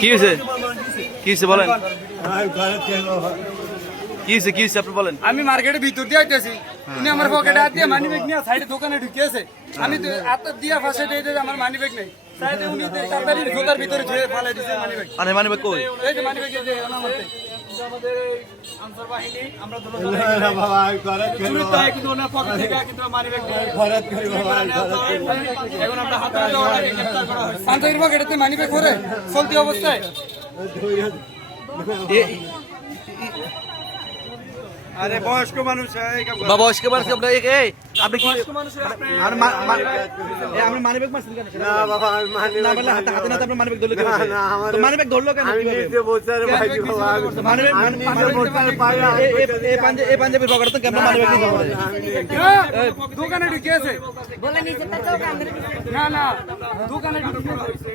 কি হয়েছে কি হয়েছে বলেন কি হয়েছে আপনি বলেন। আমি মার্কেটের ভিতর দিয়ে আইতেছি, উনি আমার পকেটে হাত দিয়ে মানি ব্যাগ নিয়ে সাইডে দোকানে ঢুকিয়েছে। আমি হাত দিয়ে ফাঁসে দিয়ে আমার মানি ব্যাগ নেই, সাইডে উনি কাতারির জোতার ভিতরে ধুয়ে ফালাই দিয়েছে মানি ব্যাগ। আরে মানে কই এই যে মানি ব্যাগ আমাদের আনসার বাহিনী আমরা কিন্তু ওনার পকেট থেকে কিন্তু মানি ব্যাগ এখন আমরা হাতে গ্রেফতার করা হয়েছে। আনসারের পকেটে মানি ব্যাগ করে চলতি অবস্থায় আরে বয়স্ক মানুষ বা বয়স্ক মানুষ আপনি আপনি কি আপনি মানি ব্যাগ মারছেন কেন? না বাবা আমি মানি না বলে হাতে হাতে না আপনি মানি ব্যাগ ধরলো কেন? না আমার মানি ব্যাগ ধরলো কেন? আমি কিভাবে নিজে বলছারে ভাই বাবা মানি ব্যাগ এই পাঞ্জাবির পকেটে তো কেমন মানি ব্যাগ নিয়ে যাবে? দোকানে ঢুকিয়েছে বলে নিচে তো দোকান না না দোকানে ঢুকিয়েছে।